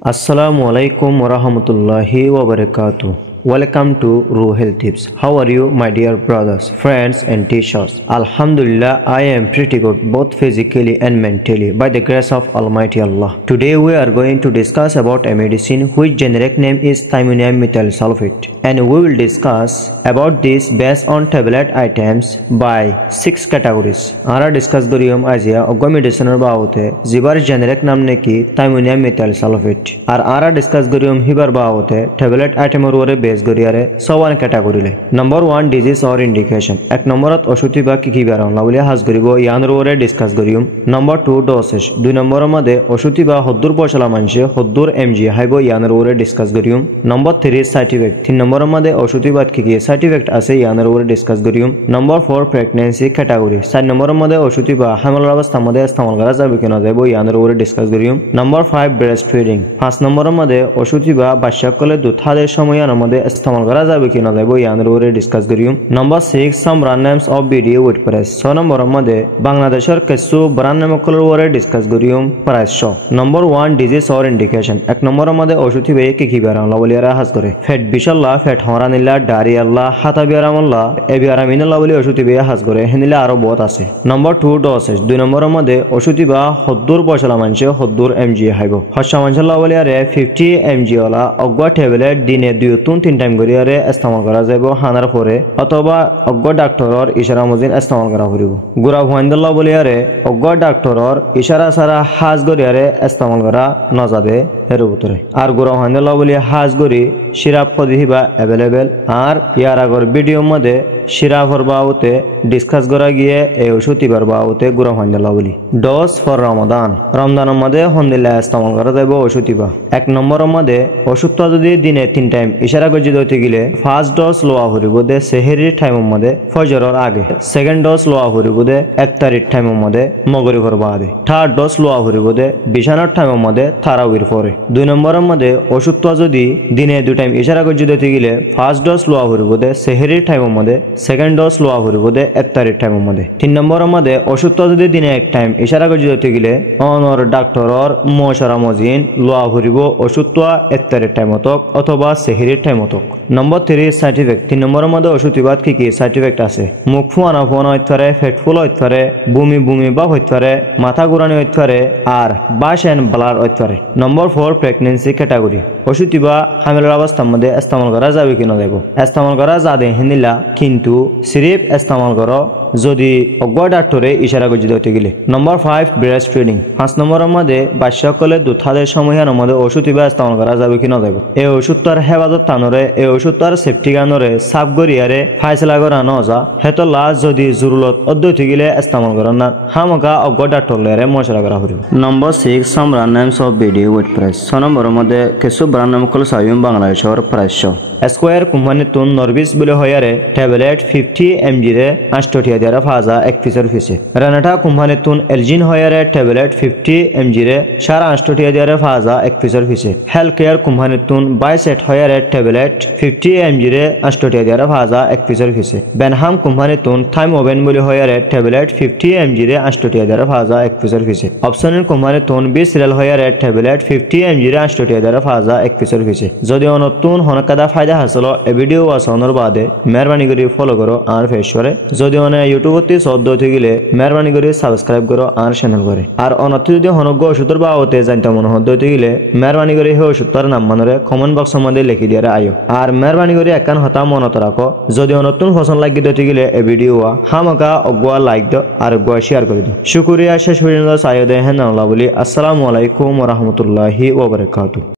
Assalamualaikum warahmatullahi wabarakatuh. Welcome to Ruhel Tips. How are you, my dear brothers, friends, and teachers? Alhamdulillah, I am pretty good, both physically and mentally, by the grace of Almighty Allah. Today we are going to discuss about a medicine which generic name is thiamonium methyl sulfate, and we will discuss about this based on tablet items by 6 categories. Ara discuss gorium azia oggo medicine baote zibar generic name neki thiamonium methyl sulfate. Ara discuss gorium hibar baote tablet item ore গরিয়ারে সওয়ান category লে number 1 disease or indication এক নম্বরত অসুতি বা কি বারণ লাবলি হাজ করিব ইয়ান রোরে ডিসকাস করিম নাম্বার 2 ডোসেজ দুই নম্বরের মধ্যে অসুতি বা হদ্দুর পয়সলা মানছে হদ্দুর এমজি হাইব ইয়ান রোরে ডিসকাস করিম নাম্বার 3 সাইড ইফেক্ট তিন নম্বরের মধ্যে অসুতি বা কি সাইড ইফেক্ট আছে ইয়ান রোরে ডিসকাস করিম নাম্বার 4 প্রেগন্যান্সি ক্যাটাগরি 4 নম্বরের মধ্যে অসুতি বা হামলার অবস্থার মধ্যে ইস্তেমাল করা যাবে কিনা যাইব ইয়ান রোরে ডিসকাস করিম নাম্বার 5 ব্রেস্ট ফিডিং 5 নম্বরের মধ্যে অসুতি বা বাচ্চাকলে দুধ হাদের সময়ের মধ্যে इस्तेमाल करा जाबे कि ना जाबो यानर ओरे डिस्कस करियम number 6 some brand names of video with price 6 number मध्ये बांग्लादेशर केसु ब्रांड नेम कलर ओरे डिस्कस करियम प्राइस शो नंबर 1 डिजीज और इंडिकेशन एक नंबर मध्ये औषधि बे की बेराम लावलियारा हास करे फेट बिशाल्ला फेट हरानिल्ला डारियाल्ला हाता बेरामल्ला ए बेरामिना लावली औषधि बे हास करे हेनिला आरो बहुत আছে नंबर 2 डोसेज 2 नंबर मध्ये औषधि बा हद्दुर बसला मानছে हद्दुर एमजी हाइबो हस्सा मानছে लावलियारे 50 एमजी वाला अगवा टैबलेट दिने 2-3 टाइम গরিয়ারে ইস্তেমাল করা যাইব হানার পরে অথবা অজ্ঞ ডাক্তারর ইশারা মজিন ইস্তেমাল করা হইব গুরা ভয়ন্দল্লাহ বলিয়ারে অজ্ঞ ডাক্তারর ইশারা সারা হাজ গরিয়ারে ইস্তেমাল করা না যাবে এর ভিতরে আর গুরা ভয়ন্দল্লাহ বলি হাজ গরি সিরাপ পদিবা अवेलेबल আর ইয়ার আগর ভিডিও মধ্যে সিরাপর বাউতে ডিসকাস করা গিয়ে এই ওষুধি বাউতে গুরা ভয়ন্দল্লাহ বলি ডোজ ফর রমজানের মধ্যে হন্দিল্লা ইস্তেমাল করা যাইব ওষুধি বা এক নম্বরের মধ্যে ওষুধটা যদি দিনে 3 টাইম ইশারা করে দিতে গেলে ফার্স্ট ডোজ লোয়া হরিব দে সেহরির টাইমের মধ্যে ফজরের আগে সেকেন্ড ডোজ লোয়া হরিব দে ইফতারির টাইমের মধ্যে মাগরিবের বাদে থার্ড ডোজ লোয়া হরিব দে বিছানার টাইমের মধ্যে তারাবির পরে দুই নম্বরের মধ্যে ওষুধটা যদি দিনে 2 টাইম ইশারা করে দিতে গেলে ফার্স্ট ডোজ লোয়া হরিব দে সেহরির টাইমের মধ্যে সেকেন্ড ডোজ লোয়া হরিব দে ইফতারির টাইমের মধ্যে তিন নম্বরের মধ্যে ওষুধটা যদি দিনে 1 টাইম ইশারা করে দিতে গেলে অনর ডাক্তারর মশারা মজিন লোয়া হরিব ওষুধটা ইফতারির টাইমত অথবা সেহরির টাইমত नंबर 3 साइड इफेक्ट 3 नंबर मध्ये औषधि बात की साइड इफेक्ट আছে মুখ ফুয়ানা হইতে পারে পেট ফুল হইতে পারে বমি বমি বা হইতে পারে মাথা ঘোরানো হইতে পারে আর বাশ এন্ড ব্লার হইতে পারে नंबर 4 প্রেগন্যান্সি ক্যাটাগরি औषधि বা হামলার অবস্থার মধ্যে ইস্তেমাল করা যাবে কি না যাবে ইস্তেমাল করা যাবে হিনিলা কিন্তু সিরিপ ইস্তেমাল করো যদি অজ্ঞ ডাক্তারে ইশারা করে দিতে গেলে नंबर 5 ব্রেস্ট ফিডিং 5 নম্বরের মধ্যে বাচ্চাকলে দুধ হাদের সময়ের মধ্যে ওষুধি বা ইস্তেমাল করা যাবে কি না যাবে এই ওষুধটার হেফাজত টানরে এই ওষুধটার সেফটি গানরে সাফ গরিয়ারে ফাইসলা করা ন যা হেতলা যদি জরুরত অদ্বৈতি গেলে ইস্তেমাল করা না হামকা অজ্ঞ ডাক্তারলে মশলা করা হইব number 6 some brand names of video with price 6 নম্বরের মধ্যে কিছু ব্র্যান্ড নাম কল সাইম বাংলাদেশের প্রাইস শো স্কয়ার কোম্পানি তুন নরবিস বলে হয়ারে ট্যাবলেট 50 mg রে 8 দিয়ারা ফাজা এক পিসের ফিসে রানাটা কোম্পানি তুন এলজিন হয়ারে ট্যাবলেট 50 mg রে 8 দিয়ারা ফাজা এক পিসের ফিসে হেলথ কেয়ার কোম্পানি তুন 22 হয়ারে ট্যাবলেট 50 mg রে 8 দিয়ারা ফাজা এক পিসের ফিসে বেনহাম কোম্পানি তুন থাইম ওভেন বলে হয়ারে ট্যাবলেট 50 mg রে 8 দিয়ারা ফাজা এক পিসের ফিসে অপশনাল কোম্পানি তুন 20 সিরিয়াল হয়ারে ট্যাবলেট 50 mg রে 8 দিয়ারা ফাজা এক পিসের ফিসে যদি অনতুন হনকাদা ফায়দা হাসলো এই ভিডিও ওয়াসনের বাদে মেহরবানি করে ফলো করো আর ফেসরে যদি অনে ইউটিউবতে সদ্য হতে গেলে মেহরবানি করে সাবস্ক্রাইব করো আর চ্যানেল করে আর অনত যদি হনগ্য ওষুধের বাবতে জানতে মনে হতে গেলে মেহরবানি করে হে ওষুধটার নাম মানরে কমেন্ট বক্সের মধ্যে লিখে দিয়ে আয়ো আর মেহরবানি করে একান হতা মনত রাখো যদি নতুন পছন্দ লাগি দিতে গেলে এই ভিডিও হামকা অগুয়া লাইক দাও আর অগুয়া শেয়ার করে দাও শুকরিয়া শেষ পর্যন্ত সাইয়দে হেন আল্লাহ বলি আসসালামু আলাইকুম ওয়া রাহমাতুল্লাহি ওয়া বারাকাতুহু।